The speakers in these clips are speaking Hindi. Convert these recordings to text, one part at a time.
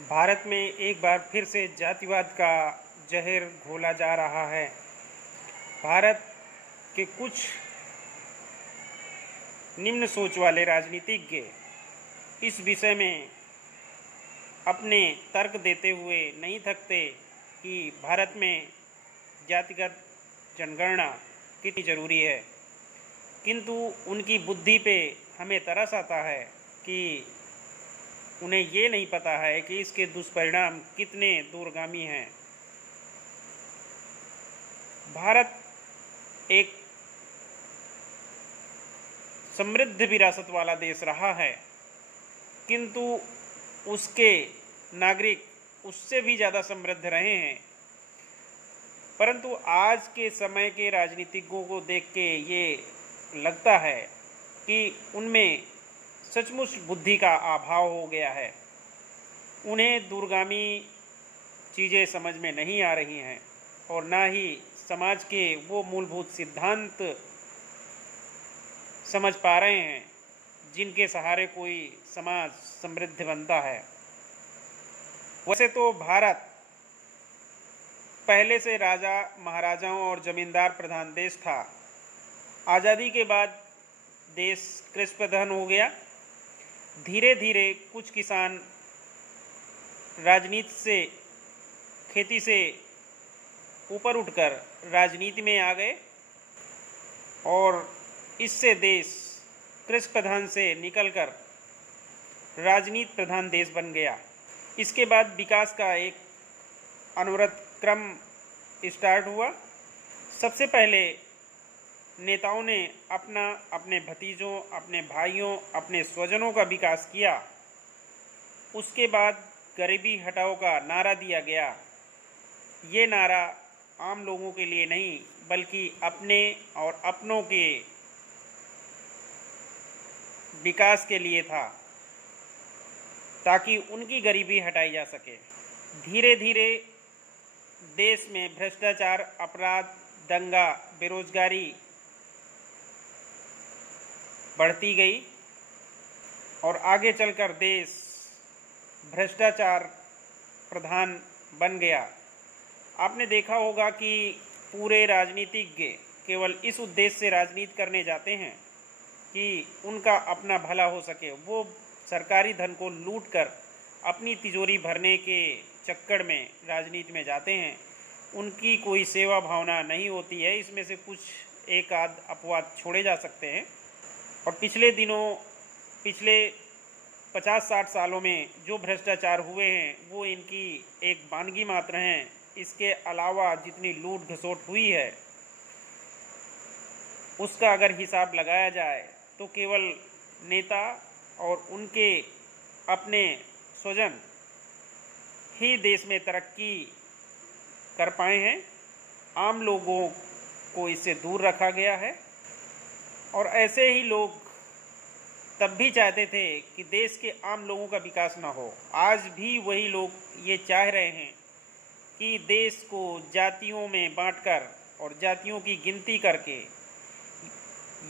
भारत में एक बार फिर से जातिवाद का जहर घोला जा रहा है। भारत के कुछ निम्न सोच वाले राजनीतिज्ञ इस विषय में अपने तर्क देते हुए नहीं थकते कि भारत में जातिगत जनगणना कितनी ज़रूरी है, किंतु उनकी बुद्धि पे हमें तरस आता है कि उन्हें ये नहीं पता है कि इसके दुष्परिणाम कितने दूरगामी हैं। भारत एक समृद्ध विरासत वाला देश रहा है, किंतु उसके नागरिक उससे भी ज़्यादा समृद्ध रहे हैं। परंतु आज के समय के राजनीतिज्ञों को देख के ये लगता है कि उनमें सचमुच बुद्धि का अभाव हो गया है। उन्हें दूरगामी चीज़ें समझ में नहीं आ रही हैं और ना ही समाज के वो मूलभूत सिद्धांत समझ पा रहे हैं जिनके सहारे कोई समाज समृद्ध बनता है। वैसे तो भारत पहले से राजा महाराजाओं और जमींदार प्रधान देश था। आज़ादी के बाद देश कृषि प्रधान हो गया। धीरे धीरे कुछ किसान राजनीति से, खेती से ऊपर उठकर राजनीति में आ गए और इससे देश कृषि प्रधान से निकलकर राजनीति प्रधान देश बन गया। इसके बाद विकास का एक अनवरत क्रम स्टार्ट हुआ। सबसे पहले नेताओं ने अपने भतीजों, अपने भाइयों, अपने स्वजनों का विकास किया। उसके बाद गरीबी हटाओ का नारा दिया गया। ये नारा आम लोगों के लिए नहीं बल्कि अपने और अपनों के विकास के लिए था, ताकि उनकी गरीबी हटाई जा सके। धीरे धीरे देश में भ्रष्टाचार, अपराध, दंगा, बेरोजगारी बढ़ती गई और आगे चलकर देश भ्रष्टाचार प्रधान बन गया। आपने देखा होगा कि पूरे राजनीतिज्ञ केवल इस उद्देश्य से राजनीति करने जाते हैं कि उनका अपना भला हो सके। वो सरकारी धन को लूटकर अपनी तिजोरी भरने के चक्कर में राजनीति में जाते हैं। उनकी कोई सेवा भावना नहीं होती है। इसमें से कुछ एक आध अपवाद छोड़े जा सकते हैं। और पिछले 50-60 सालों में जो भ्रष्टाचार हुए हैं वो इनकी एक वानगी मात्र हैं। इसके अलावा जितनी लूट घसोट हुई है उसका अगर हिसाब लगाया जाए तो केवल नेता और उनके अपने स्वजन ही देश में तरक्की कर पाए हैं। आम लोगों को इससे दूर रखा गया है और ऐसे ही लोग तब भी चाहते थे कि देश के आम लोगों का विकास ना हो। आज भी वही लोग ये चाह रहे हैं कि देश को जातियों में बांटकर और जातियों की गिनती करके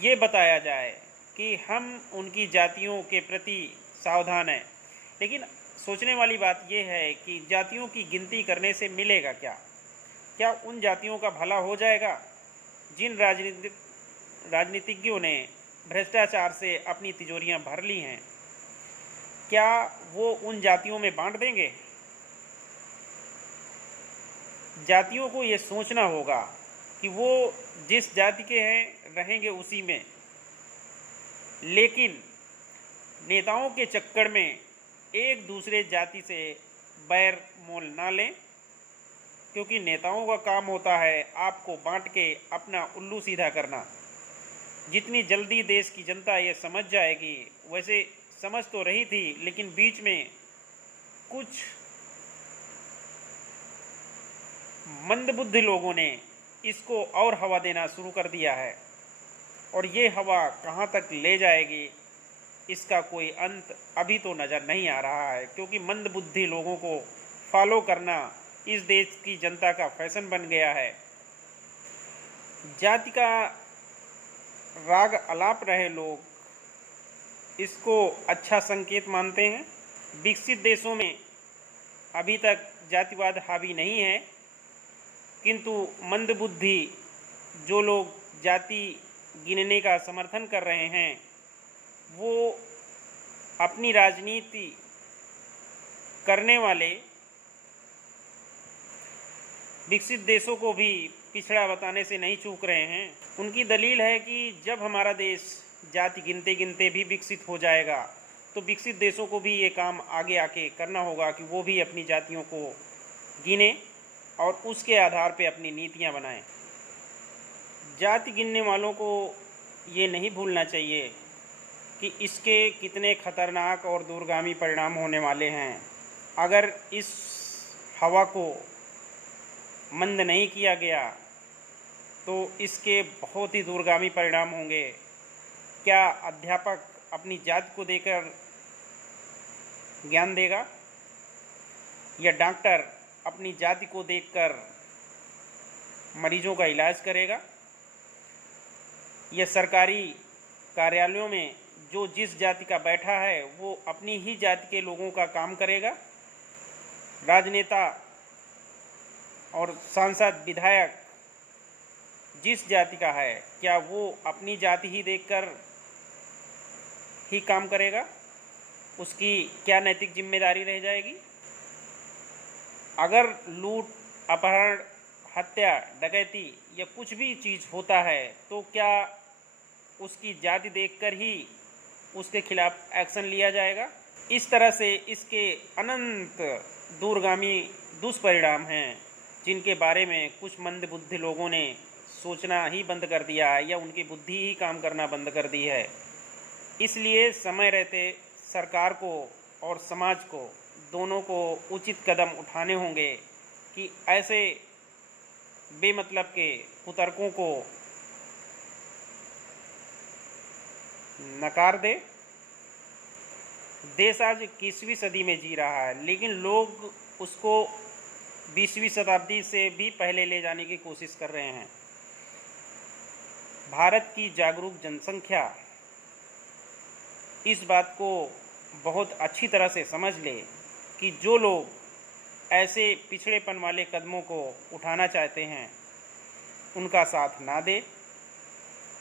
ये बताया जाए कि हम उनकी जातियों के प्रति सावधान हैं। लेकिन सोचने वाली बात यह है कि जातियों की गिनती करने से मिलेगा क्या? क्या उन जातियों का भला हो जाएगा जिन राजनीतिज्ञों ने भ्रष्टाचार से अपनी तिजोरियां भर ली हैं? क्या वो उन जातियों में बांट देंगे? जातियों को ये सोचना होगा कि वो जिस जाति के हैं रहेंगे उसी में, लेकिन नेताओं के चक्कर में एक दूसरे जाति से बैर मोल ना लें, क्योंकि नेताओं का काम होता है आपको बांट के अपना उल्लू सीधा करना। जितनी जल्दी देश की जनता ये समझ जाएगी, वैसे समझ तो रही थी लेकिन बीच में कुछ मंदबुद्धि लोगों ने इसको और हवा देना शुरू कर दिया है और ये हवा कहाँ तक ले जाएगी इसका कोई अंत अभी तो नज़र नहीं आ रहा है, क्योंकि मंदबुद्धि लोगों को फॉलो करना इस देश की जनता का फैशन बन गया है। जाति का राग अलाप रहे लोग इसको अच्छा संकेत मानते हैं। विकसित देशों में अभी तक जातिवाद हावी नहीं है, किंतु मंदबुद्धि जो लोग जाति गिनने का समर्थन कर रहे हैं वो अपनी राजनीति करने वाले विकसित देशों को भी पिछड़ा बताने से नहीं चूक रहे हैं। उनकी दलील है कि जब हमारा देश जाति गिनते गिनते भी विकसित हो जाएगा तो विकसित देशों को भी ये काम आगे आके करना होगा कि वो भी अपनी जातियों को गिने और उसके आधार पे अपनी नीतियां बनाएं। जाति गिनने वालों को ये नहीं भूलना चाहिए कि इसके कितने खतरनाक और दूरगामी परिणाम होने वाले हैं। अगर इस हवा को मंद नहीं किया गया तो इसके बहुत ही दूरगामी परिणाम होंगे। क्या अध्यापक अपनी जाति को देकर ज्ञान देगा या डॉक्टर अपनी जाति को देखकर मरीजों का इलाज करेगा या सरकारी कार्यालयों में जो जिस जाति का बैठा है वो अपनी ही जाति के लोगों का काम करेगा? राजनेता और सांसद विधायक जिस जाति का है क्या वो अपनी जाति ही देखकर ही काम करेगा? उसकी क्या नैतिक जिम्मेदारी रह जाएगी? अगर लूट, अपहरण, हत्या, डकैती या कुछ भी चीज़ होता है तो क्या उसकी जाति देखकर ही उसके खिलाफ एक्शन लिया जाएगा? इस तरह से इसके अनंत दूरगामी दुष्परिणाम हैं जिनके बारे में कुछ मंदबुद्धि लोगों ने सोचना ही बंद कर दिया है या उनकी बुद्धि ही काम करना बंद कर दी है। इसलिए समय रहते सरकार को और समाज को दोनों को उचित कदम उठाने होंगे कि ऐसे बेमतलब के कुतर्कों को नकार दे। देश आज 21वीं सदी में जी रहा है लेकिन लोग उसको 20वीं शताब्दी से भी पहले ले जाने की कोशिश कर रहे हैं। भारत की जागरूक जनसंख्या इस बात को बहुत अच्छी तरह से समझ ले कि जो लोग ऐसे पिछड़ेपन वाले कदमों को उठाना चाहते हैं उनका साथ ना दे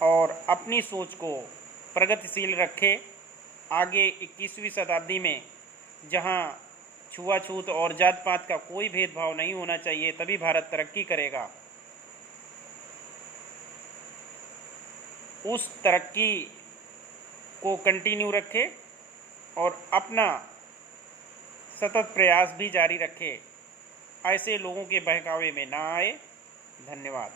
और अपनी सोच को प्रगतिशील रखे। आगे 21वीं शताब्दी में जहां छुआछूत और जात पात का कोई भेदभाव नहीं होना चाहिए तभी भारत तरक्की करेगा। उस तरक्की को कंटिन्यू रखे और अपना सतत प्रयास भी जारी रखे। ऐसे लोगों के बहकावे में ना आए। धन्यवाद।